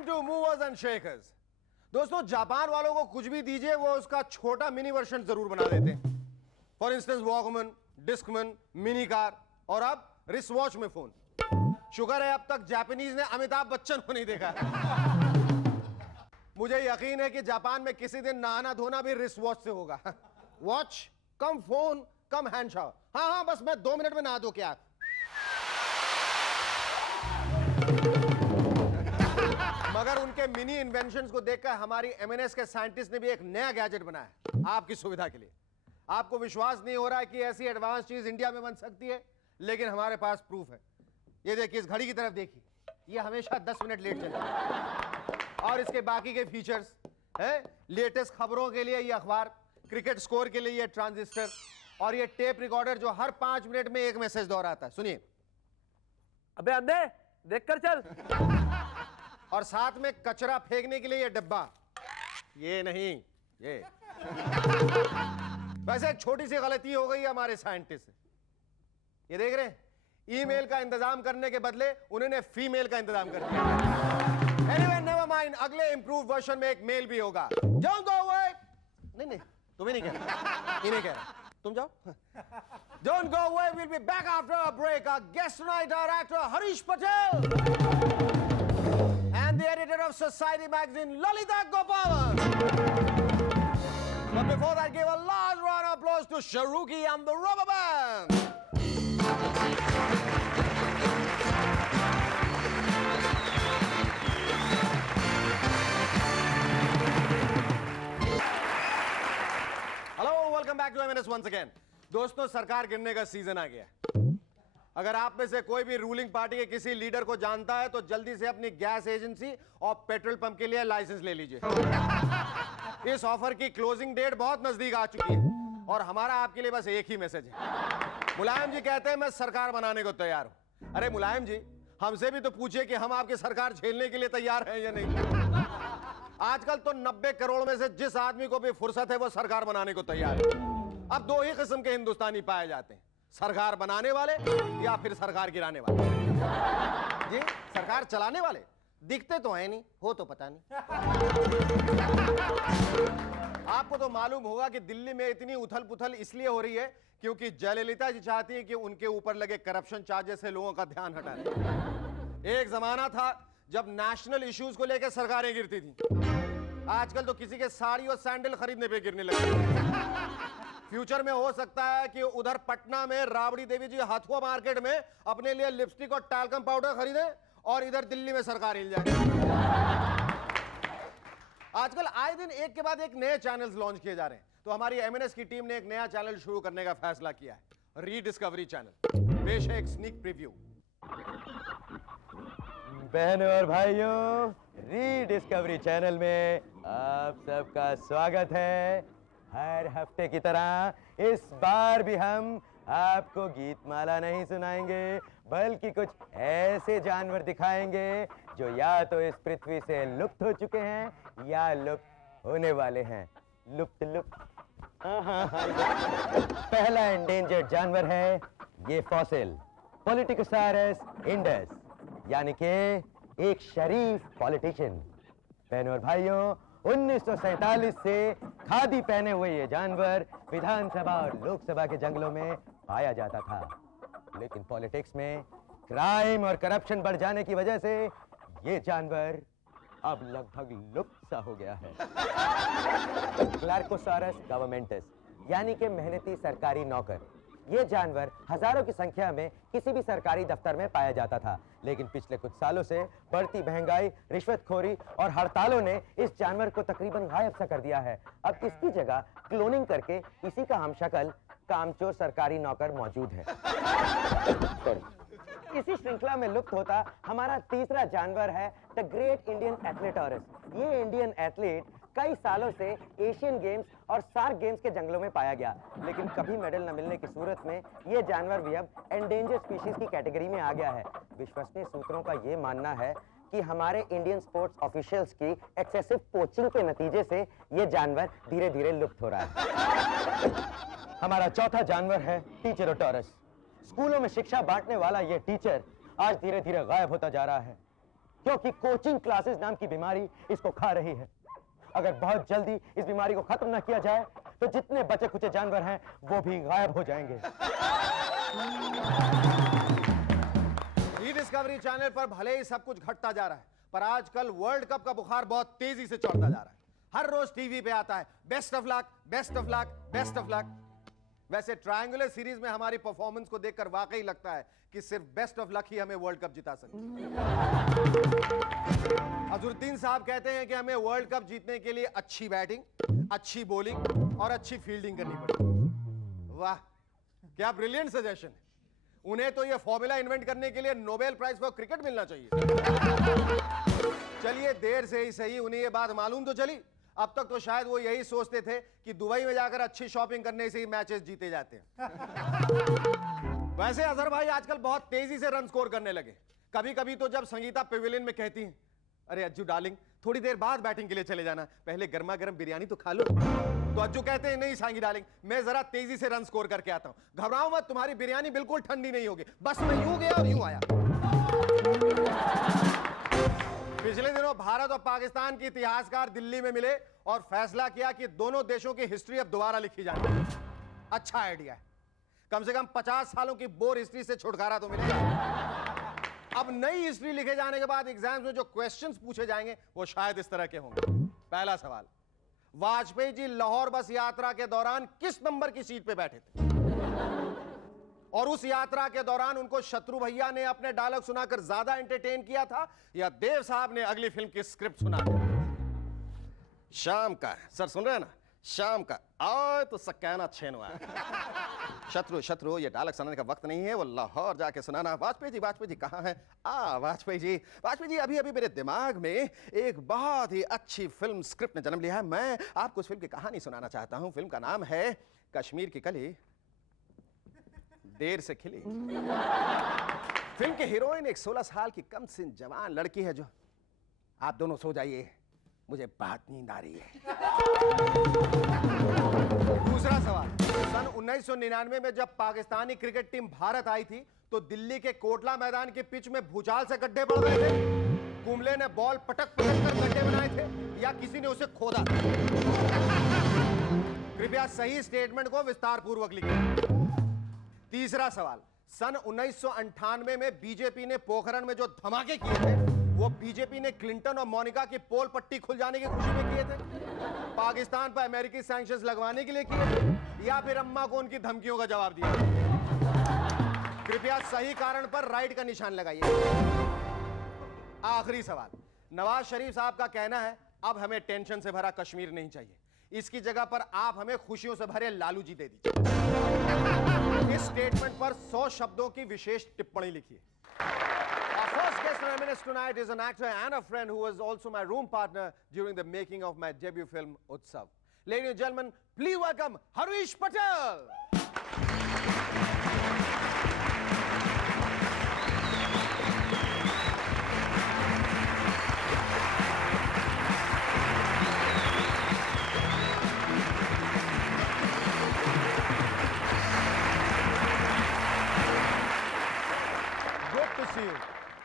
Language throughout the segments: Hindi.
Welcome to Movers and Shakers. दोस्तों, जापान वालों को कुछ भी दीजिए वो उसका छोटा मिनी वर्जन जरूर बना देते हैं. For instance Walkman, Discman, mini car और अब रिस्ट वॉच में फोन. शुक्र है अब तक जापानीज ने अमिताभ बच्चन को नहीं देखा. मुझे यकीन है कि जापान में किसी दिन नहाना धोना भी रिस्ट वॉच से होगा. वॉच कम फोन कम हैंड शावर. हाँ, बस मैं 2 मिनट में नहा दो क्या. मगर उनके मिनी इन्वेंशंस को देखकर हमारी एमएनएस के साइंटिस्ट ने भी एक नया गैजेट बनाया आपकी सुविधा के लिए. आपको विश्वास नहीं हो रहा है कि ऐसी एडवांस चीज इंडिया में बन सकती है, लेकिन हमारे पास प्रूफ है. ये देखिए, इस घड़ी की तरफ देखिए, ये हमेशा 10 मिनट लेट चलता है. और इसके बाकी के फीचर्स है, लेटेस्ट खबरों के लिए ये अखबार, क्रिकेट स्कोर के लिए ये ट्रांजिस्टर और ये टेप रिकॉर्डर जो हर 5 मिनट में एक मैसेज दोहराता है. सुनिए. अबे अंधे, देख कर चल. और साथ में कचरा फेंकने के लिए ये डब्बा. ये नहीं, ये. वैसे एक छोटी सी गलती हो गई हमारे साइंटिस्ट से. ये देख रहे हैं, ईमेल का इंतजाम करने के बदले उन्होंने फीमेल का इंतजाम कर दिया. एनीवे, नेवर माइंड, अगले इंप्रूव वर्जन में एक मेल भी होगा. Don't go away. नहीं, तुम्हें नहीं कह रहा, ये नहीं कह रहा, तुम जाओ. Don't go away, we'll be back after a break. Our guest tonight, our actor Harish Patel. And the editor of Society magazine, Lalita Gopalan. But before that, give a large round of applause to Sharuki and the Rubber Band. Hello, welcome back to MNS once again. दोस्तों, सरकार गिरने का सीजन आ गया. अगर आप में से कोई भी रूलिंग पार्टी के किसी लीडर को जानता है तो जल्दी से अपनी गैस एजेंसी और पेट्रोल पंप के लिए लाइसेंस ले लीजिए. इस ऑफर की क्लोजिंग डेट बहुत नजदीक आ चुकी है और हमारा आपके लिए बस एक ही मैसेज है. मुलायम जी कहते हैं मैं सरकार बनाने को तैयार हूं. अरे मुलायम जी, हमसे भी तो पूछिए कि हम आपकी सरकार झेलने के लिए तैयार हैं या नहीं. आजकल तो 90 करोड़ में से जिस आदमी को भी फुर्सत है वो सरकार बनाने को तैयार है. अब 2 ही किस्म के हिंदुस्तानी पाए जाते हैं, सरकार बनाने वाले या फिर सरकार गिराने वाले. जी, सरकार चलाने वाले दिखते तो हैं नहीं, हो तो पता नहीं. आपको तो मालूम होगा कि दिल्ली में इतनी उथल पुथल इसलिए हो रही है क्योंकि जयललिता जी चाहती है कि उनके ऊपर लगे करप्शन चार्जेस से लोगों का ध्यान हटा दें. एक जमाना था जब नेशनल इश्यूज को लेकर सरकारें गिरती थी. आजकल तो किसी के साड़ी और सैंडल खरीदने पे गिरने लगे. फ्यूचर में हो सकता है कि उधर पटना में राबड़ी देवी जी हथुआ मार्केट में अपने लिए लिपस्टिक और टैल्कम पाउडर खरीदे और इधर दिल्ली में सरकार हिल जाए. आजकल आए दिन एक के बाद एक नए चैनल्स लॉन्च किए जा रहे हैं. तो हमारी एमएनएस की टीम ने एक नया चैनल शुरू करने का फैसला किया है, रीडिस्कवरी चैनल. पेश है एक स्नीक प्रीव्यू. बहनों और भाइयों, रीडिस्कवरी चैनल में आप सबका स्वागत है. हर हफ्ते की तरह इस बार भी हम आपको गीतमाला नहीं सुनाएंगे, बल्कि कुछ ऐसे जानवर दिखाएंगे जो या तो इस पृथ्वी से लुप्त हो चुके हैं या लुप्त होने वाले हैं. लुप्त. पहला एंडेंजर्ड जानवर है ये फॉसिल पॉलिटिकोसारस इंडस, यानी कि एक शरीफ पॉलिटिशियन. बहनों और भाइयों, 1947 से खादी पहने हुए ये जानवर विधानसभा और लोकसभा के जंगलों में पाया जाता था. लेकिन पॉलिटिक्स में क्राइम और करप्शन बढ़ जाने की वजह से ये जानवर अब लगभग लुप्त सा हो गया है. क्लार्कोसारस गवर्नमेंटस, यानी कि मेहनती सरकारी नौकर. ये जानवर हजारों की संख्या में किसी भी सरकारी दफ्तर में पाया जाता था. लेकिन पिछले कुछ सालों से बढ़ती महंगाई, रिश्वतखोरी और हड़तालों ने इस जानवर को तकरीबन गायब सा कर दिया है. अब इसकी जगह क्लोनिंग करके इसी का हमशक्ल कामचोर सरकारी नौकर मौजूद है. इसी श्रृंखला में लुप्त होता हमारा तीसरा जानवर है द ग्रेट इंडियन एथलेटोरस. ये इंडियन एथलीट कई सालों से एशियन गेम्स और सार्क गेम्स के जंगलों में पाया गया, लेकिन कभी मेडल न मिलने की सूरत में ये जानवर भी अब एंडेंजर्ड स्पीशीज की कैटेगरी में आ गया है. विश्वसनीय सूत्रों का ये मानना है कि हमारे इंडियन स्पोर्ट्स ऑफिशियल्स की एक्सेसिव पोचिंग के नतीजे से ये जानवर धीरे धीरे लुप्त हो रहा है. हमारा चौथा जानवर है टीचरोटोरस. स्कूलों में शिक्षा बांटने वाला ये टीचर आज धीरे धीरे गायब होता जा रहा है. क्योंकि कोचिंग क्लासेस नाम की बीमारी इसको खा रही है। अगर बहुत जल्दी इस बीमारी को खत्म न किया जाए तो जितने बचे कुचे जानवर हैं वो भी गायब हो जाएंगे। डिस्कवरी चैनल पर भले ही सब कुछ घटता जा रहा है, पर आजकल वर्ल्ड कप का बुखार बहुत तेजी से चढ़ता जा रहा है। हर रोज टीवी पे आता है best of luck, best of luck, best of luck. वैसे ट्रायंगुलर सीरीज में हमारी परफॉर्मेंस को देखकर वाकई लगता है कि सिर्फ बेस्ट ऑफ लक ही हमें वर्ल्ड कप जिता सकती है। अजरुद्दीन साहब कहते हैं कि हमें वर्ल्ड कप जीतने के लिए अच्छी बैटिंग, अच्छी बॉलिंग और अच्छी फील्डिंग करनी पड़ेगी। वाह, क्या ब्रिलियंट सजेशन है। उन्हें तो यह फॉर्मूला इन्वेंट करने के लिए नोबेल प्राइज फॉर क्रिकेट मिलना चाहिए। चलिए, देर से ही सही उन्हें यह बात मालूम तो चली। अब तक तो शायद वो यही सोचते थे कि दुबई में जाकर अच्छी शॉपिंग करने से ही मैचेस जीते जाते हैं। वैसे अजहर भाई आजकल बहुत तेजी से रन स्कोर करने लगे। कभी कभी तो जब संगीता पेविलियन में कहती हैं, अरे अज्जू डार्लिंग, थोड़ी देर बाद बैटिंग के लिए चले जाना, पहले गर्मा गर्म बिरयानी तो खा लो, तो अज्जू कहते हैं, नहीं सांगी डार्लिंग, मैं जरा तेजी से रन स्कोर करके आता हूं, घबराओ मत, तुम्हारी बिरयानी बिल्कुल ठंडी नहीं होगी, बस मैं यूं गया और यूं आया। पिछले दिनों भारत और पाकिस्तान के इतिहासकार दिल्ली में मिले और फैसला किया कि दोनों देशों की हिस्ट्री अब दोबारा लिखी जानी। अच्छा आइडिया है, कम से कम 50 सालों की बोर हिस्ट्री से छुटकारा तो मिलेगा। अब नई हिस्ट्री लिखे जाने के बाद एग्जाम्स में जो क्वेश्चंस पूछे जाएंगे वो शायद इस तरह के होंगे। पहला सवाल, वाजपेयी जी लाहौर बस यात्रा के दौरान किस नंबर की सीट पे बैठे थे और उस यात्रा के दौरान उनको शत्रु भैया ने अपने डायलॉग सुनाकर ज्यादा एंटरटेन किया था या देव साहब ने अगली फिल्म की स्क्रिप्ट सुना दी? शाम का सर सुन रहे हैं ना, शाम का आज तो सकैना छेन हुआ। शत्रु शत्रु ये डायलॉग सुनाने का वक्त नहीं है, वो लाहौर जाके सुनाना। वाजपेयी जी कहाँ हैं? वाजपेयी जी अभी अभी मेरे दिमाग में एक बहुत ही अच्छी फिल्म स्क्रिप्ट ने जन्म लिया है। मैं आपको उस फिल्म की कहानी सुनाना चाहता हूँ। फिल्म का नाम है कश्मीर की कली देर से खिली। फिल्म के हीरोइन एक 16 साल की कम सिन जवान लड़की है। जो आप दोनों सो जाइए, मुझे बहुत नींद आ रही है। दूसरा सवाल, सन 1999 में जब पाकिस्तानी क्रिकेट टीम भारत आई थी तो दिल्ली के कोटला मैदान के पिच में भूचाल से गड्ढे पड़ गए थे। कुंबले ने बॉल पटक कर गड्ढे बनाए थे या किसी ने उसे खोदा? कृपया सही स्टेटमेंट को विस्तार पूर्वक लिखें। तीसरा सवाल, सन 1998 में बीजेपी ने पोखरण में जो धमाके किए थे वो बीजेपी ने क्लिंटन और मोनिका की पोल पट्टी खुल जाने की खुशी में किए थे, पाकिस्तान पर अमेरिकी सैंक्शंस लगवाने के लिए किए थे, या फिर अम्मा को उनकी धमकियों का जवाब दिया? कृपया सही कारण पर राइट का निशान लगाइए। आखिरी सवाल, नवाज शरीफ साहब का कहना है अब हमें टेंशन से भरा कश्मीर नहीं चाहिए, इसकी जगह पर आप हमें खुशियों से भरे लालू जी दे दीजिए। इस स्टेटमेंट पर 100 शब्दों की विशेष टिप्पणी लिखिए। Our first guest on M&S tonight is an actor and a friend who was also my room partner during the making of my debut film Utsav. Ladies and gentlemen, please welcome Harish Patel.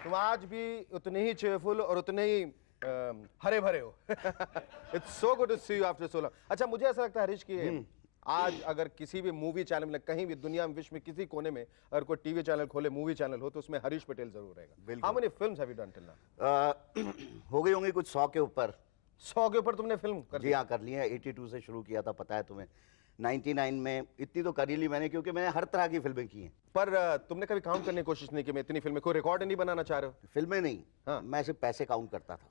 तुम आज भी उतने ही चेयरफुल और उतने ही हरे भरे हो। It's so good to see you after so long. अच्छा, मुझे ऐसा लगता है हरीश कि आज अगर किसी भी मूवी चैनल में कहीं भी दुनिया में, विश्व में किसी कोने में अगर कोई टीवी चैनल खोले, मूवी चैनल हो, तो उसमें हरीश पटेल जरूर रहेगा। How many films have you done till now? हो गई होंगी कुछ 100 के ऊपर। 100 के ऊपर तुमने फिल्म कर जी हाँ, कर ली है। 82 से शुरू किया था, पता है तुम्हें। 99 में इतनी तो कर ही ली मैंने, क्योंकि मैंने हर तरह की फिल्में की हैं। पर तुमने कभी काउंट करने की कोशिश नहीं की मैं इतनी फिल्में, कोई रिकॉर्ड नहीं बनाना चाह रहे हो? फिल्में नहीं, हाँ। मैं सिर्फ पैसे काउंट करता था।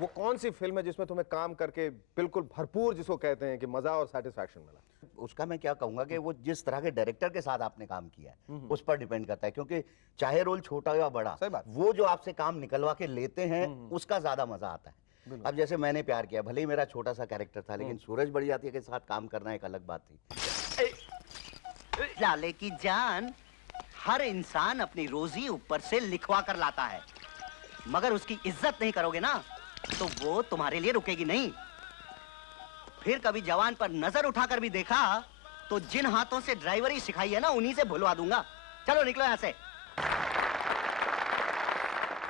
वो कौन सी फिल्म है जिसमें तुम्हें काम करके बिल्कुल भरपूर, जिसको कहते हैं कि मजा और सेटिस्फैक्शन मिला? उसका मैं क्या कहूंगा कि वो जिस तरह के डायरेक्टर के साथ आपने काम किया है उस पर डिपेंड करता है, क्योंकि चाहे रोल छोटा हो या बड़ा, सही बात। वो जो आपसे काम निकलवा के लेते हैं उसका ज्यादा मजा आता है। अब जैसे मैंने प्यार किया, भले ही मेरा छोटा सा कैरेक्टर था, लेकिन सूरज बड़ियाती के साथ काम करना एक अलग बात थी। लाले की जान, हर इंसान अपनी रोजी ऊपर से लिखवा कर लाता है, मगर उसकी इज्जत नहीं करोगे ना तो वो तुम्हारे लिए रुकेगी नहीं। फिर कभी जवान पर नजर उठाकर भी देखा तो जिन हाथों से ड्राइवरी सिखाई है ना, उन्हीं से भुलवा दूंगा। चलो निकलो यहाँ से।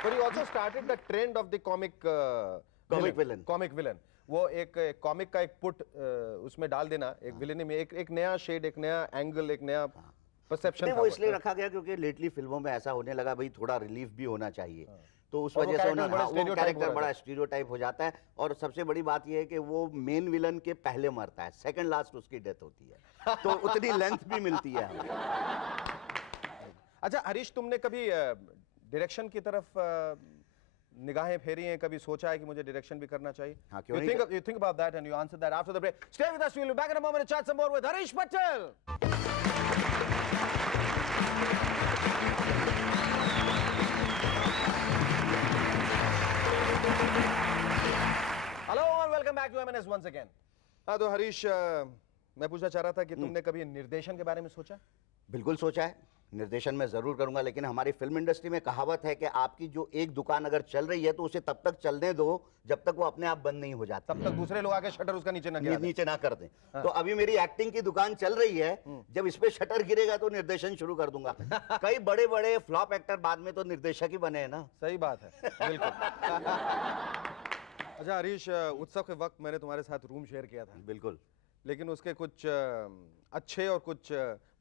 But he also started the trend of the comic villain. Comic villain. वो एक कॉमिक का एक पुट उसमें डाल देना, एक विलेन में एक नया शेड, एक नया एंगल, एक नया परसेप्शन नहीं, वो इसलिए रखा गया क्योंकि लेटली फिल्मों में ऐसा होने लगा, भाई थोड़ा रिलीफ भी होना चाहिए, तो उस और वो वजह से character बड़ा वो stereotype कैरेक्टर हो बड़ा जाता स्टीरियोटाइप हो जाता है। और सबसे बड़ी बात ये है कि वो मेन विलन के पहले मरता है, सेकंड लास्ट उसकी डेथ होती है, तो उतनी लेंथ भी मिलती है हमें। अच्छा हरीश, तुमने कभी डायरेक्शन की तरफ निगाहें फेरी हैं, कभी सोचा है कि मुझे डायरेक्शन भी करना चाहिए? हाँ, क्यों नहीं? You think about that and you answer that after the break. Stay with us, we'll be back in a moment to chat some more with Harish Patel. Hello and welcome back to M&S once again. हाँ तो हरीश, मैं पूछना चाह रहा था कि तुमने कभी निर्देशन के बारे में सोचा? बिल्कुल सोचा है, निर्देशन मैं जरूर करूंगा, लेकिन हमारी फिल्म इंडस्ट्री में कहावत है कि आपकी जो एक दुकान अगर चल रही है तो उसे तब तक चलने दो जब तक वो अपने आप बंद नहीं हो जाती, तब तक दूसरे लोग आके शटर उसका नीचे ना गिरा दें। नीचे ना कर दें। तो अभी मेरी एक्टिंग की दुकान चल रही है, जब इस पे शटर गिरेगा तो निर्देशन शुरू कर दूंगा। कई बड़े बड़े फ्लॉप एक्टर बाद में तो निर्देशक ही बने हैं ना। सही बात है, बिल्कुल। अच्छा हरीश, उत्सव के वक्त मैंने तुम्हारे साथ रूम शेयर किया था, बिल्कुल, लेकिन उसके कुछ अच्छे और कुछ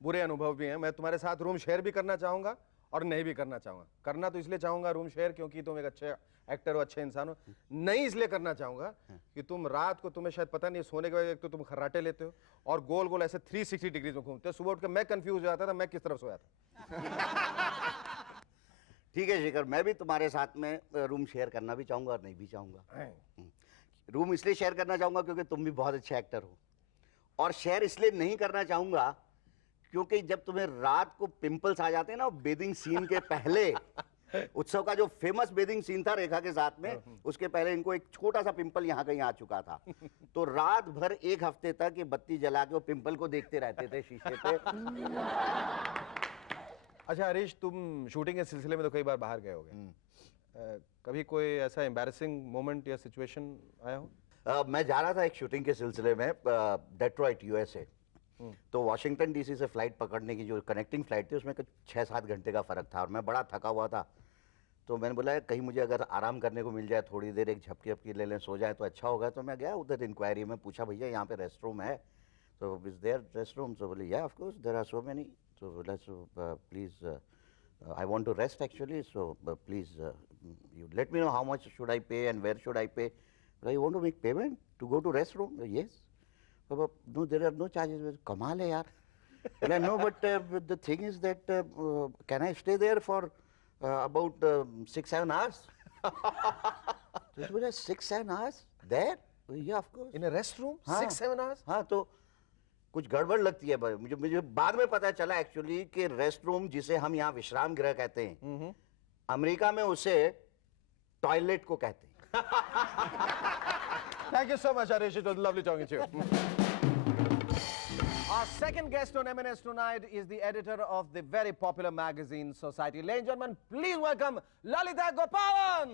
बुरे अनुभव भी हैं। मैं तुम्हारे साथ रूम शेयर भी करना चाहूँगा और नहीं भी करना चाहूँगा। करना तो इसलिए चाहूँगा रूम शेयर क्योंकि तुम एक अच्छे एक्टर हो, अच्छे इंसान हो। नहीं इसलिए करना चाहूँगा कि तुम रात को, तुम्हें शायद पता नहीं, सोने के बाद एक तो तुम खर्राटे लेते हो और गोल गोल ऐसे 360 डिग्री में घूमते हो। सुबह उठ के मैं कंफ्यूज हो जाता था मैं किस तरफ सोया था। ठीक है शेखर, मैं भी तुम्हारे साथ में रूम शेयर करना भी चाहूंगा और नहीं भी चाहूंगा। रूम इसलिए शेयर करना चाहूंगा क्योंकि तुम भी बहुत अच्छे एक्टर हो, और शेयर इसलिए नहीं करना चाहूंगा क्योंकि जब तुम्हें रात को पिंपल्स आ जाते हैं ना बेदिंग सीन के पहले, उत्सव का जो फेमस बेदिंग सीन था रेखा के साथ में, उसके पहले इनको एक छोटा सा पिंपल यहाँ कहीं आ चुका था, तो रात भर एक हफ्ते तक ये बत्ती जला के वो पिंपल को देखते रहते थे शीशे पे। अच्छा हरीश, तुम शूटिंग के सिलसिले में तो कई बार बाहर गए होगे, कभी कोई ऐसा एम्बैरेसिंग मोमेंट या सिचुएशन आया हो? मैं जा रहा था एक शूटिंग के सिलसिले में डेट्रॉइट यूएसए, तो वॉशिंगटन डीसी से फ्लाइट पकड़ने की जो कनेक्टिंग फ्लाइट थी उसमें कुछ 6-7 घंटे का फ़र्क था और मैं बड़ा थका हुआ था, तो मैंने बोला कहीं मुझे अगर आराम करने को मिल जाए, थोड़ी देर एक झपकी ले लें, सो जाए तो अच्छा होगा। तो मैं गया उधर इंक्वायरी में, पूछा भैया यहाँ पे रेस्ट रूम है? तो इज देयर रेस्ट रूम? तो बोले या of course there are so many. तो बोला so please I want to rest actually, so please you let me know how much should I pay and where should I pay. I want to make payment to go to restroom. Yes. But no, there are no charges. कमाल है यार. No, but the thing is that can I stay there for about 6-7 hours? So it was 6-7 hours there. Yeah, of course. In a restroom? हाँ, 6-7 hours? हाँ, तो कुछ गड़बड़ लगती है भाई। मुझे बाद में पता चला एक्चुअली कि रेस्ट रूम जिसे हम यहाँ विश्राम गृह कहते हैं, अमेरिका में उसे टॉयलेट को कहते हैं। Thank you so much, Harish. It was lovely talking to you. Our second guest on M&S tonight is the editor of the very popular magazine Society. Ladies and gentlemen, please welcome Lalita Gopalan.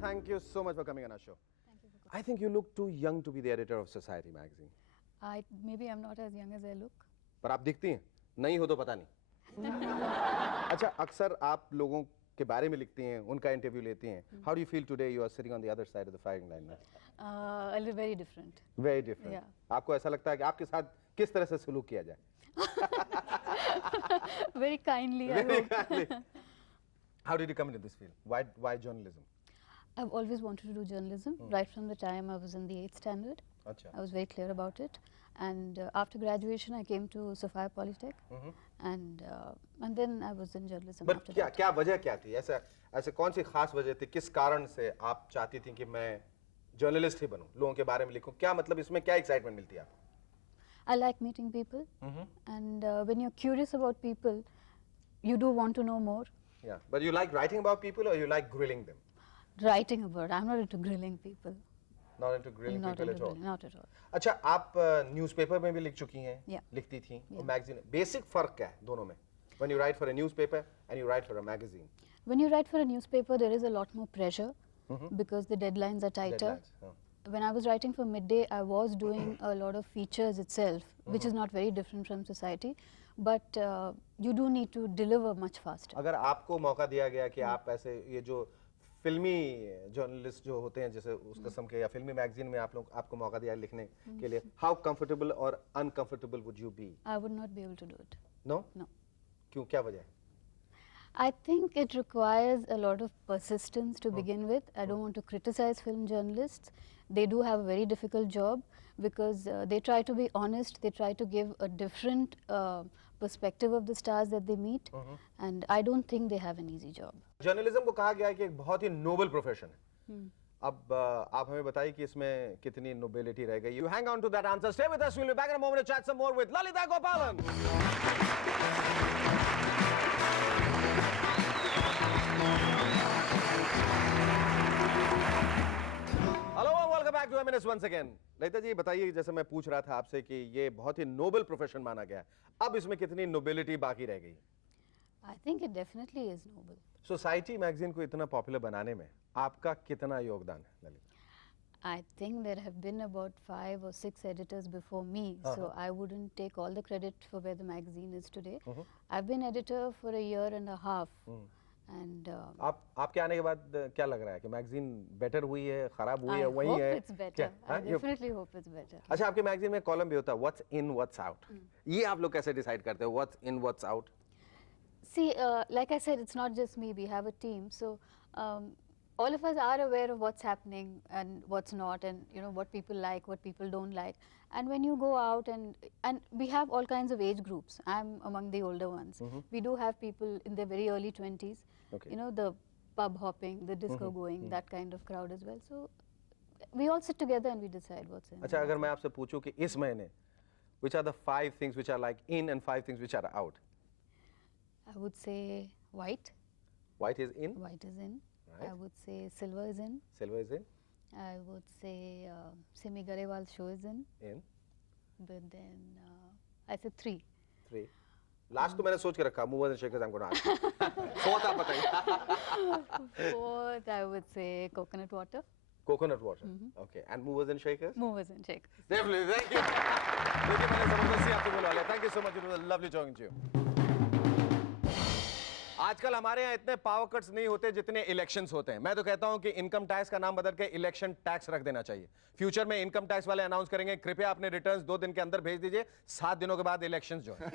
Thank you so much for coming on our show. Thank you for I think you look too young to be the editor of Society magazine. maybe I'm not as young as I look. पर आप दिखती हैं, नहीं हो तो पता नहीं। अच्छा, अक्सर आप लोगों के बारे में लिखती हैं, उनका इंटरव्यू लेती हैं. How do you feel today you are sitting on the other side of the firing line? A little very different. Very different. Yeah. आपको ऐसा लगता है कि आपके साथ किस तरह से सलूक किया जाए? Very kindly, I Very hope. kindly. How did you come into this field? Why journalism? I've always wanted to do journalism right from the time I was in the 8th standard. अच्छा. I was very clear about it. And after graduation, I came to Sophia Polytech. And then I was in journalism But after क्या that. क्या वजह क्या थी? ऐसे कौन सी खास वजह थी? किस कारण से आप चाहती थी कि मैं जर्नलिस्ट ही बनूं, लोगों के बारे में लिखूं? क्या मतलब इसमें क्या एक्साइटमेंट मिलती है आपको? I like meeting people. And when you're curious about people, you do want to know more. Yeah, but you like writing about people or you like grilling them? Writing about, I'm not into grilling people. Not into grilling not people into at all. grilling, not at all. अच्छा, आप न्यूज़पेपर में भी लिख चुकी हैं, Yeah. लिखती थी, और Yeah. मैगजीन। बेसिक फर्क क्या है दोनों में? When you write for a newspaper and you write for a magazine. When you write for a newspaper, there is a lot more pressure because the deadlines are tighter. Deadlines, हाँ. When I was writing for Midday, I was doing a lot of features itself, which is not very different from society, but you do need to deliver much faster. अगर आपको मौका दिया गया कि आप ऐसे ये जो फिल्मी जर्नलिस्ट जो होते हैं जैसे उस किस्म के, या फिल्मी मैगजीन में आप लोग आपको मौका दिया लिखने के लिए, हाउ कंफर्टेबल और uncomfortable would you be? I would not be able to do it. No? No. क्यों, क्या वजह है? I think it requires a lot of persistence to begin with. I don't want to criticize film journalists. They do have a very difficult job because they try to be honest, they try to give a different perspective of the stars that they meet, and I don't think they have an easy job. Journalism को कहा गया है कि एक बहुत ही नोबल प्रोफेशन है। अब आप हमें बताइए कि इसमें कितनी नोबिलिटी रह गई। You hang on to that answer. Stay with us. We'll be back in a moment to chat some more with Lalita Gopalan. Hello, welcome back to M&S once again. Lalita ji बताइए, जैसे मैं पूछ रहा था आपसे कि ये बहुत ही नोबल प्रोफेशन माना गया है, अब इसमें कितनी नोबिलिटी बाकी रह गई? I think it definitely is noble. Society magazine को इतना पॉपुलर बनाने में आपका कितना योगदान है Lalita? I think there have been about 5 or 6 editors before me, so I wouldn't take all the credit for where the magazine is today. I've been editor for a year and a half, and आपके आने के बाद क्या लग रहा है कि मैगजीन बेटर हुई है, खराब हुई I है, वही hope है? it's better. क्या? I हाँ, ये- definitely hope it's better. अच्छा, आपके मैगजीन में कॉलम भी होता है व्हाट्स इन व्हाट्स आउट, ये आप लोग कैसे डिसाइड करते हो what's in what's out? See, like I said, it's not just me. We have a team, so all of us are aware of what's happening and what's not, and you know what people like, what people don't like. And when you go out and we have all kinds of age groups. I'm among the older ones. We do have people in their very early 20s. Okay. You know, the pub hopping, the disco going, that kind of crowd as well. So we all sit together and we decide what's in. अच्छा, अगर मैं आपसे पूछूं कि इस महीने which are the 5 things which are like in and 5 things which are out? I would say white. White is in, White is in. Right. I would say silver is in. silver is in, I would say Simi Garewal's show is in, in but then I said 3. 3. Last तो मैंने सोच के रखा, movers and shakers, I'm going to ask. Fourth आप बताइए. Fourth, I would say coconut water, coconut water. Okay, and movers and shakers? movers and shakers. Definitely, thank you. देखिए, मैंने जबरदस्ती आपको बुला लिया. Thank you so much. It was lovely talking to you. आजकल हमारे यहाँ इतने पावर कट्स नहीं होते जितने इलेक्शंस होते हैं. मैं तो कहता हूँ कि इनकम टैक्स का नाम बदल के इलेक्शन टैक्स रख देना चाहिए. फ्यूचर में इनकम टैक्स वाले अनाउंस करेंगे, कृपया अपने रिटर्न्स 2 दिन के अंदर भेज दीजिए, 7 दिनों के बाद इलेक्शंस जो है.